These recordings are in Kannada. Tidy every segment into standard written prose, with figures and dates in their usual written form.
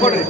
ಕೊಡ್ರಿ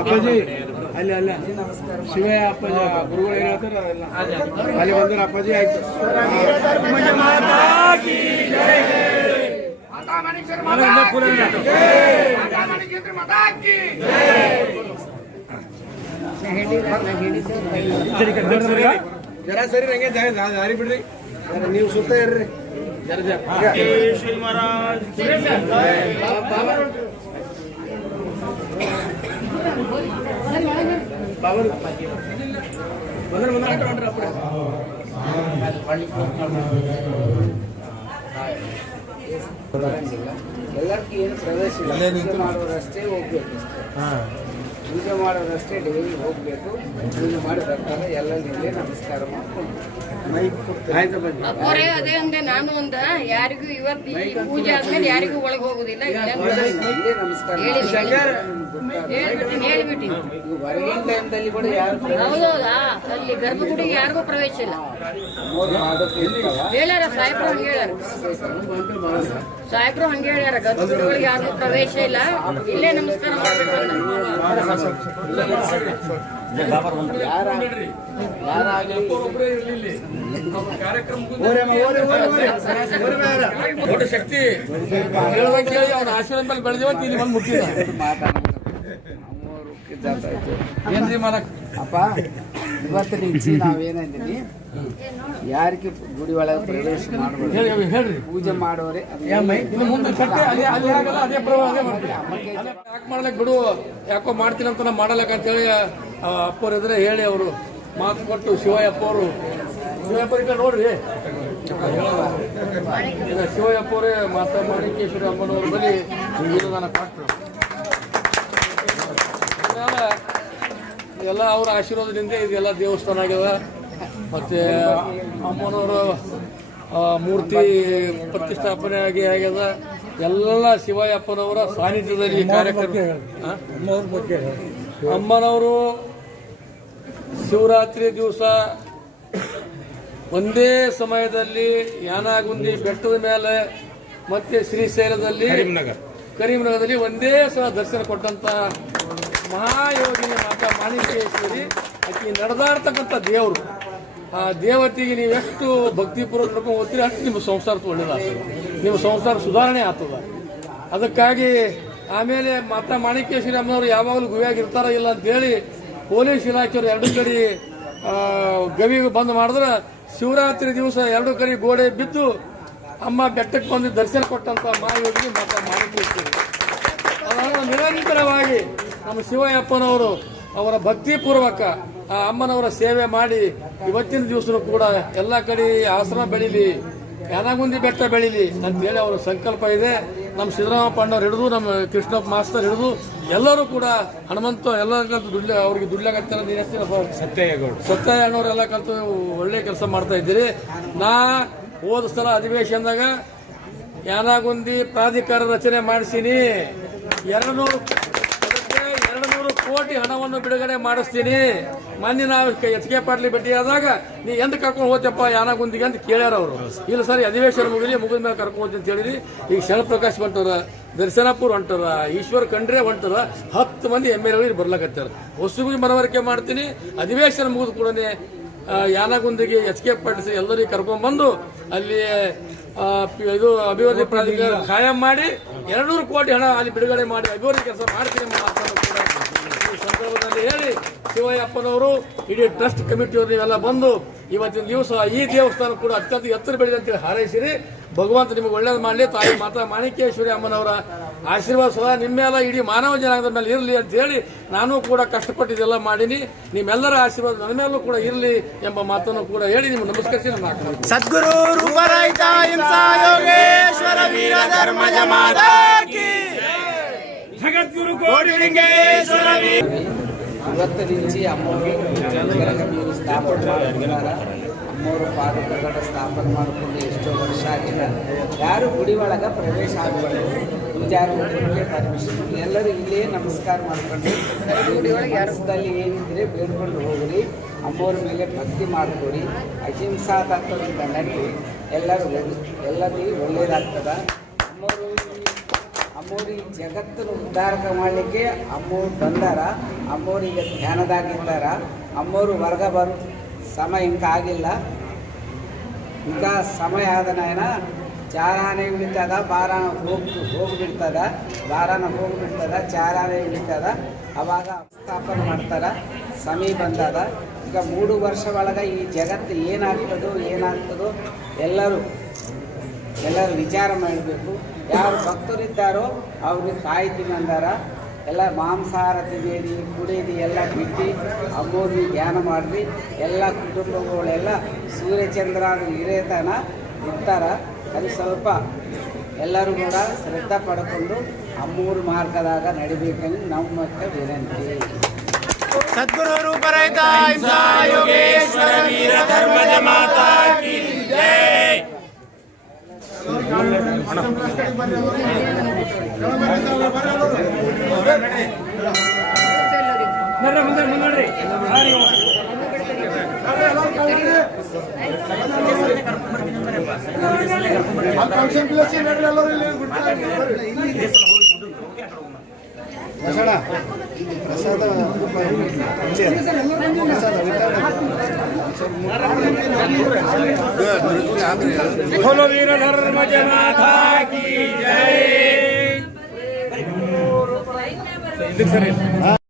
ಅಪ್ಪಾಜಿ ಅಲ್ಲಿ ಅಲ್ಲ ಶಿವಯ್ಯ ಅಪ್ಪಾಜಿ ಗುರುಗಳು ಏನು ಹೇಳ್ತಾರೆ ಅದೆಲ್ಲ ಅಲ್ಲಿ ಬಂದ್ರೆ ಅಪ್ಪಾಜಿ ಆಯ್ತು. ಜರ ಸರಿ ನಂಗೆ ದಾರಿ ಬಿಡ್ರಿ, ನೀವು ಸುತ್ತ ಇರ್ರಿ ಜರ ಜರ. ಎಲ್ಲರಿಗೂ ಏನು ಪ್ರವೇಶ ಇಲ್ಲ, ಪೂಜೆ ಮಾಡೋರಷ್ಟೇ ಹೋಗ್ಬೇಕು, ಪೂಜೆ ಮಾಡೋರಷ್ಟೇ ಡೈಲಿ ಹೋಗ್ಬೇಕು. ಪೂಜೆ ಮಾಡಿ ಬರ್ತಾರೆ, ಎಲ್ಲರಿಗೆ ನಮಸ್ಕಾರ ಮಾಡ್ಕೊಂಡು ಅವರೇ ಅದೇ ಅಂದೆ ನಾನು ಒಂದ ಯಾರಿಗೂ ಇವತ್ತು ಈ ಪೂಜೆ ಆದ್ಮೇಲೆ ಯಾರಿಗೂ ಒಳಗೆ ಹೋಗುದಿಲ್ಲ, ನಮಸ್ಕಾರ ಹೇಳ್ಬಿಟ್ಟಿ. ಹೊರಗಿನ ಟೈಮ್ದಲ್ಲಿ ಕೂಡ ಯಾರು ಹೌದೌದಾ, ಅಲ್ಲಿ ಗರ್ಭಗುಡಿಗೆ ಯಾರಿಗೂ ಪ್ರವೇಶ ಇಲ್ಲ ಹೇಳ್ಯಾರ ಸಾಹೇಬ್ರು, ಹಂಗೆ ಹೇಳ್ಯಾರ ಸಾಹೇಬ್ರು, ಹಂಗೆ ಹೇಳ್ಯಾರ ಗರ್ಭಗುಡಿಗಳಿಗೆ ಯಾರಿಗೂ ಪ್ರವೇಶ ಇಲ್ಲ, ಇಲ್ಲೇ ನಮಸ್ಕಾರ ಮಾಡ್ಬೇಕು ಅಂತ. ದೊಡ್ಡ ಶಕ್ತಿ ಅವ್ನ ಆಶೀರ್ವಾದ ಮೇಲೆ ಬೆಳೆದಿವತ್ತು ಇಲ್ಲಿ ಬಂದು ಮುಟ್ಟಿದ ಏನ್ರಿ ಮಾಡಕ್ ಅಪ್ಪ. ಇವತ್ತು ನಿಂಚಿ ನಾವೇನಂದೀನಿ, ಯಾರಿಗೆ ಗುಡಿ ಒಳಗೆ ಪ್ರವೇಶ ಮಾಡ್ಬೋದು, ಹೇಳ್ರಿ. ಪೂಜೆ ಮಾಡೋರೆ ಯಾಕೆ ಮಾಡ್ಲಕ್ ಬಿಡು, ಯಾಕೋ ಮಾಡ್ತೀನಿ ಅಂತ ನಾ ಮಾಡಲಕ್ಕ ಅಂತ ಹೇಳಿ ಅಪ್ಪವ್ರ ಇದ್ರೆ ಹೇಳಿ ಅವರು ಮಾತು ಕೊಟ್ಟು ಶಿವಯ್ಯಪ್ಪ ಅವರು ನೋಡ್ರಿ ಶಿವಯ್ಯಪ್ಪ ಅವರೇ ಮಾತಾ ಮಾಣಿಕೇಶ್ವರಿ ಅಮ್ಮನವ್ರ ಬಳಿ ನಾನು ಕೊಟ್ಟರು. ಎಲ್ಲ ಅವರ ಆಶೀರ್ವಾದದಿಂದ ಇದೆಲ್ಲ ದೇವಸ್ಥಾನ ಆಗ್ಯದ. ಮತ್ತೆ ಅಮ್ಮನವರು ಮೂರ್ತಿ ಪ್ರತಿಷ್ಠಾಪನೆ ಆಗ್ಯದ. ಎಲ್ಲ ಶಿವಯ್ಯಪ್ಪನವರ ಸಾನ್ನಿಧ್ಯದಲ್ಲಿ ಕಾರ್ಯಕ್ರಮ. ಅಮ್ಮನವರು ಶಿವರಾತ್ರಿ ದಿವಸ ಒಂದೇ ಸಮಯದಲ್ಲಿ ಯಾನಾಗುಂದಿ ಬೆಟ್ಟದ ಮೇಲೆ ಮತ್ತೆ ಶ್ರೀಶೈಲದಲ್ಲಿ ಕರೀಂನಗರದಲ್ಲಿ ಒಂದೇ ಸಲ ದರ್ಶನ ಕೊಟ್ಟಂತ ಮಹಾಯೋಗಿನಿ ಮಾತಾ ಮಾಣಿಕೇಶ್ವರಿ ಆಕೆ ನಡೆದಾಡ್ತಕ್ಕಂಥ ದೇವರು. ಆ ದೇವತೆಗೆ ನೀವೆಷ್ಟು ಭಕ್ತಿಪೂರ್ವಕ ನಡ್ಕೊಂಡು ಹೋಗ್ತೀರಿ ಅಷ್ಟು ನಿಮ್ಮ ಸಂಸಾರ ಒಳ್ಳೇದಾಗ್ತದೆ, ನಿಮ್ಮ ಸಂಸಾರ ಸುಧಾರಣೆ ಆಗ್ತದ. ಅದಕ್ಕಾಗಿ ಆಮೇಲೆ ಮಾತಾ ಮಾಣಿಕೇಶ್ವರಿ ಅಮ್ಮನವರು ಯಾವಾಗಲೂ ಗುವಿಯಾಗಿರ್ತಾರ ಇಲ್ಲ ಅಂತೇಳಿ ಪೊಲೀಸ್ ಇಲಾಖೆಯವರು ಎರಡು ಕಡೆ ಗವಿಗೆ ಬಂದ್ ಮಾಡಿದ್ರೆ ಶಿವರಾತ್ರಿ ದಿವಸ ಎರಡು ಕಡೆ ಗೋಡೆ ಬಿದ್ದು ಅಮ್ಮ ಬೆಟ್ಟಕ್ಕೆ ಬಂದು ದರ್ಶನ ಕೊಟ್ಟಂತ ಮಹಾಯೋಗಿ ಮಾತಾ ಮಾಣಿಕೇಶ್ವರಿ. ಅದನ್ನು ನಿರಂತರವಾಗಿ ನಮ್ಮ ಶಿವಯ್ಯಪ್ಪನವರು ಅವರ ಭಕ್ತಿಪೂರ್ವಕ ಆ ಅಮ್ಮನವರ ಸೇವೆ ಮಾಡಿ ಇವತ್ತಿನ ದಿವಸ ಕೂಡ ಎಲ್ಲ ಕಡೆ ಆಶ್ರಮ ಬೆಳೀಲಿ, ಯಾನಾಗುಂದಿ ಬೆಟ್ಟ ಬೆಳೀಲಿ ಅಂತೇಳಿ ಅವರ ಸಂಕಲ್ಪ ಇದೆ. ನಮ್ಮ ಸಿದ್ದರಾಮಪ್ಪ ಅಣ್ಣವ್ರು ಹಿಡಿದು ನಮ್ಮ ಕೃಷ್ಣಪ್ಪ ಮಾಸ್ತರ್ ಹಿಡಿದು ಎಲ್ಲರೂ ಕೂಡ ಹನುಮಂತ ಎಲ್ಲ ಅವ್ರಿಗೆ ದುಡ್ಲಾಗತ್ತೆ ಸತ್ಯ ಅಣ್ಣವರೆಲ್ಲ ಕಲ್ತು ಒಳ್ಳೆ ಕೆಲಸ ಮಾಡ್ತಾ ಇದ್ದೀರಿ. ನಾ ಹೋದ ಸಲ ಅಧಿವೇಶನದಾಗ ಯಾನಾಗುಂದಿ ಪ್ರಾಧಿಕಾರ ರಚನೆ ಮಾಡಿಸೀನಿ, 200 ಕೋಟಿ ಹಣವನ್ನು ಬಿಡುಗಡೆ ಮಾಡಿಸ್ತೀನಿ. ಮೊನ್ನೆ ನಾವು ಎಚ್ ಕೆ ಪಾಟೀಲ್ ಭೇಟಿಯಾದಾಗ ನೀ ಎಂತ ಕರ್ಕೊಂಡು ಹೋಗ್ತಪ್ಪ ಯಾನಾಗುಂದಿಗೆ ಅಂತ ಕೇಳ್ಯಾರ ಅವರು. ಇಲ್ಲ ಸರಿ ಅಧಿವೇಶನ ಮುಗಿದ ಮೇಲೆ ಕರ್ಕೊಂಡು ಹೋಗ್ತೀನಿ ಅಂತ ಹೇಳಿದ್ರಿ. ಈಗ ಶರಣಪ್ರಕಾಶ್ ಹೊಂಟಾರ, ದರ್ಶನಾಪುರ್ ಹೊಂಟಾರ, ಈಶ್ವರ್ ಖಂಡ್ರೆ ಹೊಂಟಾರ, 10 ಮಂದಿ MLA ಬರ್ಲಾಕತ್ತಾರ. ಹೊಸಬಿ ಮನವರಿಕೆ ಮಾಡ್ತೀನಿ. ಅಧಿವೇಶನ ಮುಗಿದ ಕೂಡನೆ ಯಾನಾಗುಂದಿಗೆ ಎಚ್ ಕೆ ಪಾಟೀಲ್ ಎಲ್ಲರಿಗೂ ಕರ್ಕೊಂಡ್ ಬಂದು ಅಲ್ಲಿ ಇದು ಅಭಿವೃದ್ಧಿ ಪ್ರಾಧಿಕಾರ ಖಾಯಂ ಮಾಡಿ 200 ಕೋಟಿ ಹಣ ಅಲ್ಲಿ ಬಿಡುಗಡೆ ಮಾಡಿ ಅಭಿವೃದ್ಧಿ ಕೆಲಸ ಮಾಡ್ತೀನಿ ಮಾತನ್ನು ಕೂಡ ಈ ಸಂದರ್ಭದಲ್ಲಿ ಹೇಳಿ ಶಿವಯ್ಯಪ್ಪನವರು ಇಡೀ ಟ್ರಸ್ಟ್ ಕಮಿಟಿಯವರು ಎಲ್ಲ ಬಂದು ಇವತ್ತಿನ ದಿವಸ ಈ ದೇವಸ್ಥಾನ ಕೂಡ ಅತ್ಯಂತ ಎತ್ತರ ಬೆಳೆದ ಅಂತೇಳಿ ಹಾರೈಸಿರಿ. ಭಗವಂತ ನಿಮಗೆ ಒಳ್ಳೇದು ಮಾಡಲಿ. ತಾಯಿ ಮಾತಾ ಮಾಣಿಕೇಶ್ವರಿ ಅಮ್ಮನವರ ಆಶೀರ್ವಾದ ಸದಾ ನಿಮ್ಮೆಲ್ಲ ಇಡೀ ಮಾನವ ಜನಾಂಗದ ಮೇಲೆ ಇರಲಿ ಅಂತ ಹೇಳಿ ನಾನು ಕೂಡ ಕಷ್ಟಪಟ್ಟಿದ್ದೆಲ್ಲ ಮಾಡೀನಿ. ನಿಮ್ಮೆಲ್ಲರ ಆಶೀರ್ವಾದ ನನ್ನ ಮೇಲೂ ಕೂಡ ಇರಲಿ ಎಂಬ ಮಾತನ್ನು ಕೂಡ ಹೇಳಿ ನಿಮ್ಗೆ ನಮಸ್ಕರಿಸಿ ನಾನು ಸದ್ಗುರು ರೂಪರಹಿತ ಹಿಂಸಾ ಯೋಗೇಶ್ವರ ವೀರ ಧರ್ಮಜ ಮಾತಾ ಕಿ ಜಗದ್ಗುರು ಕೋಟಿಲಿಂಗೇಶ್ವರ ಇವತ್ತು ನಿಂಚಿ ಅಮ್ಮವರು ಸ್ಥಾಪನೆ ಮಾಡಿದ್ದಾರೆ. ಅಮ್ಮವರು ಪಾದಕಗಳ ಸ್ಥಾಪನೆ ಮಾಡಿಕೊಂಡು ಎಷ್ಟೋ ವರ್ಷ ಆಗಿಲ್ಲ. ಯಾರು ಗುಡಿ ಒಳಗೆ ಪ್ರವೇಶ ಆಗಬಾರ್ದು, ಪೂಜಾರಿ ಹೋಗಲಿಕ್ಕೆ ಪರ್ಮಿಷನ್. ಎಲ್ಲರೂ ಇಲ್ಲೇ ನಮಸ್ಕಾರ ಮಾಡ್ಕೊಂಡು ಗುಡಿ ಒಳಗೆ ಯಾರದಲ್ಲಿ ಏನಿದ್ರೆ ಬೇಡ್ಕೊಂಡು ಹೋಗ್ರಿ. ಅಮ್ಮವ್ರ ಮೇಲೆ ಭಕ್ತಿ ಮಾಡಿಕೊಡಿ. ಅಹಿಂಸಾ ತತ್ವದಿಂದ ನಡಿ. ಎಲ್ಲರಿಗೂ ಒಳ್ಳೇದಾಗ್ತದ. ಅಮ್ಮವ್ರು ಈ ಜಗತ್ತನ್ನು ಉದ್ಧಾರಕ ಮಾಡಲಿಕ್ಕೆ ಅಮ್ಮವ್ರು ಬಂದಾರ. ಅಮ್ಮವ್ರು ಈಗ ಧ್ಯಾನದಾಗಿದ್ದಾರ. ಅಮ್ಮವರು ಹೊರಗೆ ಬರೋ ಸಮಯ ಇಂಕ ಆಗಿಲ್ಲ. ಇಂಕ ಸಮಯ ಆದನೇನ ಚಾರಾನೆ ಇಳಿತದ, ಬಾರಾನ ಹೋಗ್ಬಿಡ್ತದ, ಬಾರಾನ ಹೋಗ್ಬಿಡ್ತದ, ಚಾರಾನೆ ಇಳಿತದ. ಅವಾಗ ಸ್ಥಾಪನೆ ಮಾಡ್ತಾರೆ. ಸಮಯ ಬಂದದ. ಈಗ 3 ವರ್ಷ ಒಳಗೆ ಈ ಜಗತ್ತು ಏನಾಗ್ತದೋ ಎಲ್ಲರೂ ವಿಚಾರ ಮಾಡಬೇಕು. ಯಾರು ಭಕ್ತರಿದ್ದಾರೋ ಅವ್ರಿಗೆ ಕಾಯ್ತೀನಿ ಅಂದಾರ. ಎಲ್ಲ ಮಾಂಸಾಹಾರ ತಿನ್ನೀರಿ ಕುಡೀರಿ ಎಲ್ಲ ಬಿಟ್ಟು ಅಮ್ಮೋರ್ನಿ ಧ್ಯಾನ ಮಾಡಿರಿ. ಎಲ್ಲ ಕುಟುಂಬಗಳೆಲ್ಲ ಸೂರ್ಯಚಂದ್ರ ಹಿರೇತನ ಇರ್ತಾರ. ಅದು ಸ್ವಲ್ಪ ಎಲ್ಲರೂ ಕೂಡ ಶ್ರದ್ಧೆ ಪಡ್ಕೊಂಡು ಅಮ್ಮೂರ ಮಾರ್ಗದಾಗ ನಡಿಬೇಕಂದ್ರೆ ನಮ್ಮ ವಿನಂತಿ. सद्गुरु रूपरहित अहिंसा योगेश्वर वीर धर्मज माता की जय. बोलो वीर धर्मज माता की जय.